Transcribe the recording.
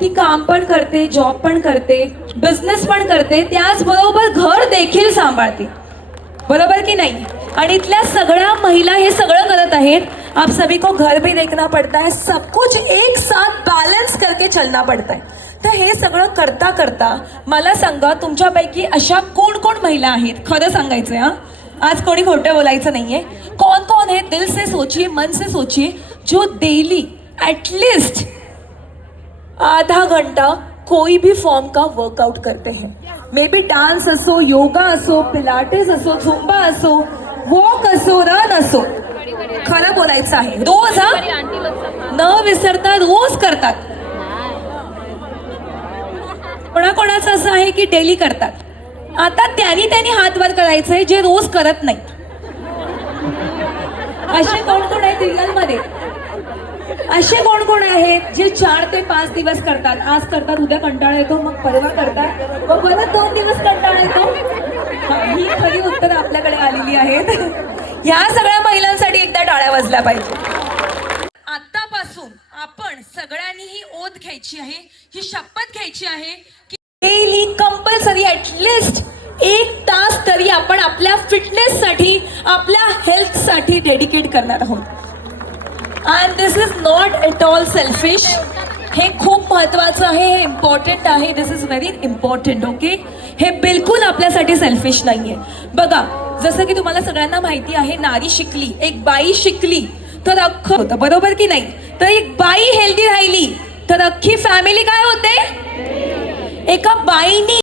ती काम पण करते, जॉब पण करते, बिझनेस पण करते, त्याचबरोबर घर देखील सांभाळते, बरोबर की नाही? आणि इथल्या सगळ्या महिला हे सगळं करत आहेत. आप सभी को घर भी देखना पड़ता है, सब कुछ एक साथ बैलेंस करके चलना पड़ता है. तर हे सगळं करता करता मला सांगा, तुमच्यापैकी अशा कोण कोण महिला आहेत, खरं सांगायचंय हा, आज कोणी खोटं बोलायचं नाहीये. कौन कौन है, दिल से सोचिए, मन से सोचिए, जो डेली एटलीस्ट आधा घंटा कोई भी फॉर्म का वर्कआउट करते हैं. मे बी डांस असो, योगा असो, पिलाटेस असो, झुंबा असो, वॉक असो, रन असो. खरं बोलायचं आहे, रोज हा, न विसरता रोज करतात. कोणाकोणाचं असं आहे की डेली करतात. आता त्यांनी हात वर करायचंय जे रोज करत नाही. असे कोण कोण आहेत रिअल मध्ये? असे कोण कोण आहेत जे 4 ते 5 दिवस करतात? आज करतात, उद्या कंटाळा येतो, मग परवा करतात, मग परत 2 दिवस कंटाळा येतो. ही खरी उत्तर आपल्याकडे आलेली आहेत. या सगळ्या महिलांसाठी एकदा टाळ्या वाजल्या पाहिजे. आतापासून आपण सगळ्यांनी ही ओथ घ्यायची आहे, ही शपथ घ्यायची आहे की डेली कंपल्सरी ॲटलिस्ट 1 तास तरी आपण आपल्या फिटनेससाठी, आपल्या हेल्थसाठी डेडिकेट करणार आहोत. And this is not at all selfish. हे खूप महत्त्वाचं आहे, हे इम्पॉर्टंट आहे. दिस इज व्हेरी इम्पॉर्टंट. ओके, हे बिलकुल आपल्यासाठी सेल्फिश नाहीये. बघा, जसं की तुम्हाला सगळ्यांना माहिती आहे, नारी शिकली, एक बाई शिकली तर अख्खं होतं, बरोबर की नाही? तर एक बाई हेल्दी राहिली तर अख्खी फॅमिली काय होते? एका बाईनी